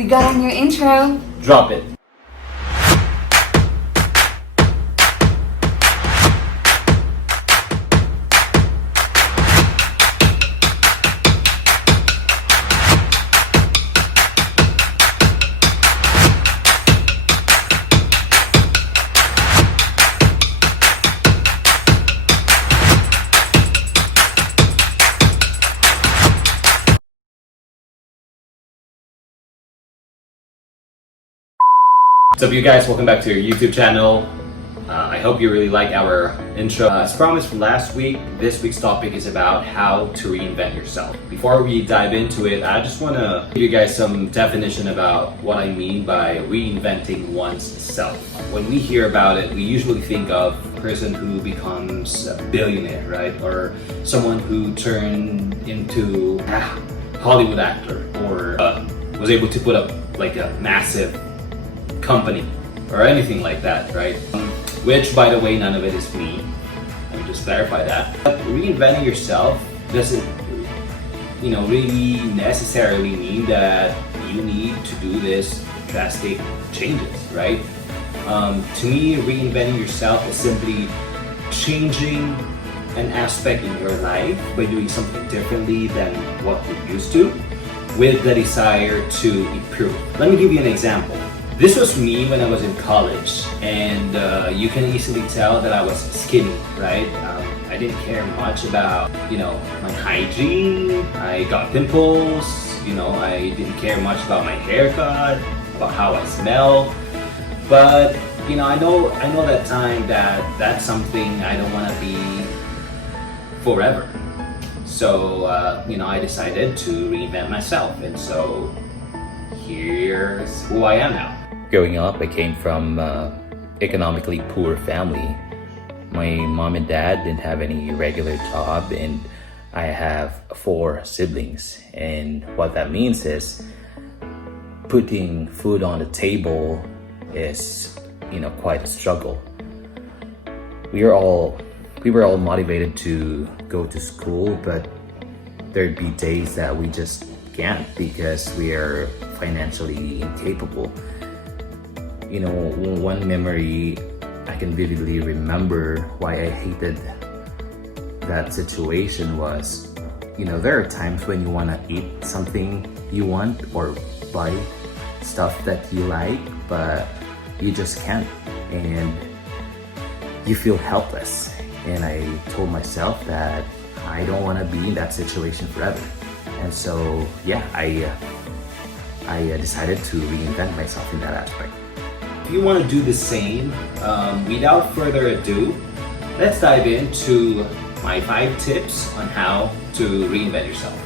We got a new intro. Drop it. What's up, you guys? Welcome back to your YouTube channel. I hope you really like our intro. As promised from last week, this week's topic is about how to reinvent yourself. Before we dive into it, I just want to give you guys some definition about what I mean by reinventing one's self. When we hear about it, we usually think of a person who becomes a billionaire, right? Or someone who turned into a Hollywood actor or was able to put up like a massive company or anything like that, right? Which, by the way, none of it is me. Let me just clarify that. But reinventing yourself doesn't, really necessarily mean that you need to do this drastic changes, right? To me, reinventing yourself is simply changing an aspect in your life by doing something differently than what you used to, with the desire to improve. Let me give you an example. This was me when I was in college, and you can easily tell that I was skinny, right? I didn't care much about, my hygiene. I got pimples, I didn't care much about my haircut, about how I smell. But, I know that time that that's something I don't want to be forever. So, I decided to reinvent myself, and so here's who I am now. Growing up, I came from economically poor family. My mom and dad didn't have any regular job, and I have 4 siblings. And what that means is putting food on the table is, quite a struggle. We were all motivated to go to school, but there'd be days that we just can't because we are financially incapable. One memory I can vividly remember why I hated that situation was, there are times when you want to eat something you want or buy stuff that you like, but you just can't, and you feel helpless. And I told myself that I don't want to be in that situation forever. And so, I decided to reinvent myself in that aspect. If you want to do the same, without further ado, let's dive into my 5 tips on how to reinvent yourself.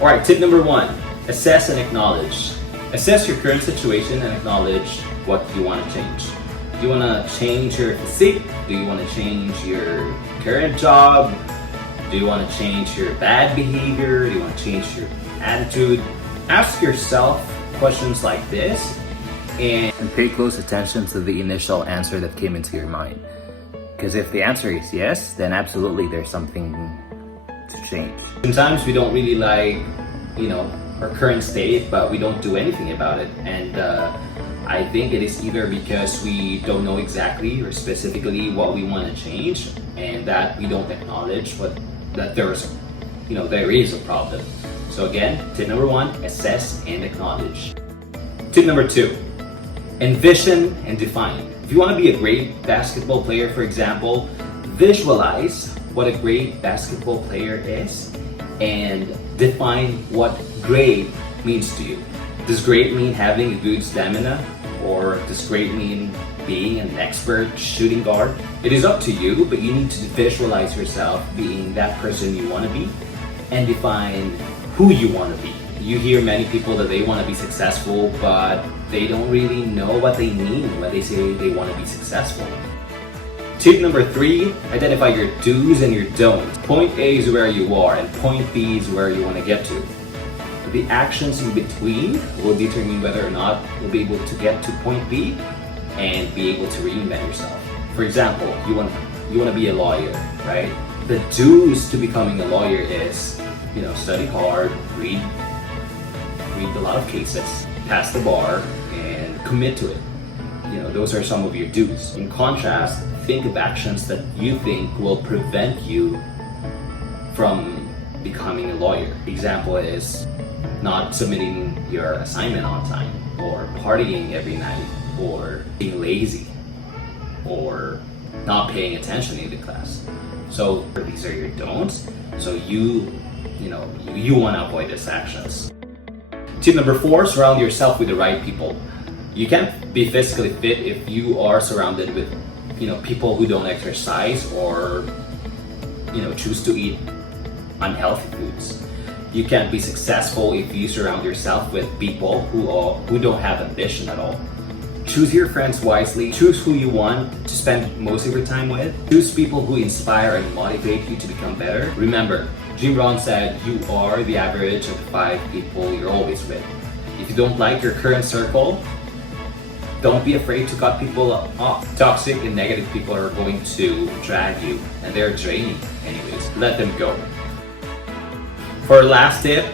Alright, tip number 1, assess and acknowledge. Assess your current situation and acknowledge what you want to change. Do you want to change your physique? Do you want to change your current job? Do you want to change your bad behavior? Do you want to change your attitude? Ask yourself questions like this and pay close attention to the initial answer that came into your mind. Because if the answer is yes, then absolutely there's something to change. Sometimes we don't really like, our current state, but we don't do anything about it. And I think it is either because we don't know exactly or specifically what we want to change, and that we don't acknowledge that there is a problem. So again, tip number 1, assess and acknowledge. Tip number 2, envision and define. If you want to be a great basketball player, for example, visualize what a great basketball player is and define what great means to you. Does great mean having a good stamina, or does great mean being an expert shooting guard? It is up to you, but you need to visualize yourself being that person you want to be and define who you want to be. You hear many people that they want to be successful, but they don't really know what they mean when they say they want to be successful. Tip number 3, identify your do's and your don'ts. Point A is where you are and point B is where you want to get to. The actions in between will determine whether or not you'll be able to get to point B and be able to reinvent yourself. For example, you want to be a lawyer, right? The do's to becoming a lawyer is, study hard, read read a lot of cases, pass the bar, and commit to it. Those are some of your do's. In contrast, think of actions that you think will prevent you from becoming a lawyer. Example is not submitting your assignment on time, or partying every night, or being lazy, or not paying attention in the class. So these are your don'ts. So you want to avoid these actions. Tip number 4, surround yourself with the right people. You can't be physically fit if you are surrounded with people who don't exercise or choose to eat unhealthy foods. You can't be successful if you surround yourself with people who don't have ambition at all. Choose your friends wisely. Choose who you want to spend most of your time with. Choose people who inspire and motivate you to become better. Remember, Jim Rohn said you are the average of the 5 people you're always with. If you don't like your current circle, don't be afraid to cut people off. Toxic and negative people are going to drag you, and they're draining anyways. Let them go. For our last tip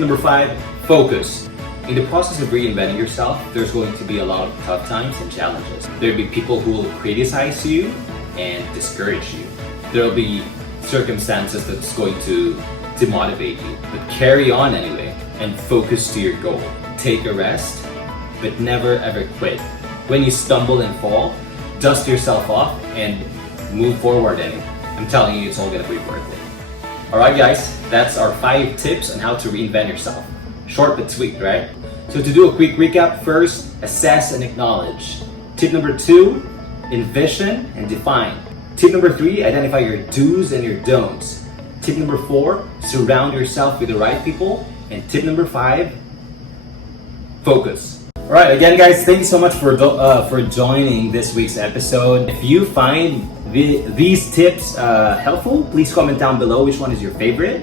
number 5, focus. In the process of reinventing yourself, there's going to be a lot of tough times and challenges. There'll be people who will criticize you and discourage you. There'll be circumstances that's going to demotivate you. But carry on anyway and focus to your goal. Take a rest, but never ever quit. When you stumble and fall, dust yourself off and move forward anyway. I'm telling you, it's all gonna be worth it. Alright guys, that's our 5 tips on how to reinvent yourself. Short but sweet, right? So to do a quick recap, first, assess and acknowledge. Tip number 2, envision and define. Tip number 3, identify your do's and your don'ts. Tip number 4, surround yourself with the right people. And tip number 5, focus. Alright, again guys, thank you so much for joining this week's episode. If you find these tips helpful, please comment down below which one is your favorite.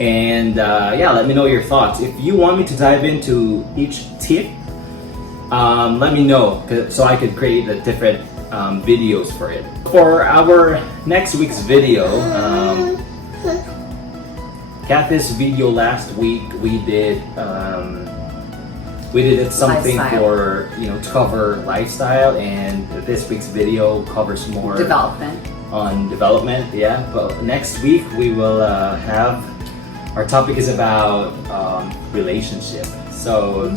And let me know your thoughts. If you want me to dive into each tip, let me know so I could create a different videos for it. For our next week's video, Kathy's video last week we did something Lifestyle. for to cover lifestyle, and this week's video covers more on development. Yeah, but next week we will have. Our topic is about relationship. So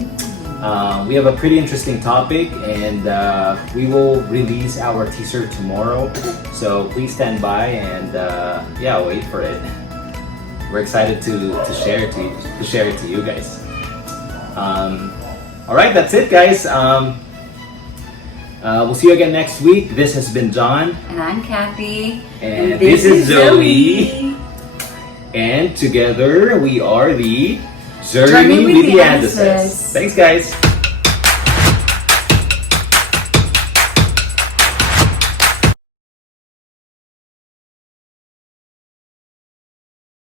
we have a pretty interesting topic, and we will release our teaser tomorrow. So please stand by and wait for it. We're excited to share it to you guys. All right, that's it, guys. We'll see you again next week. This has been John, and I'm Kathy, and this is Zoe. And together we are the Journey with the Andersons. Thanks guys.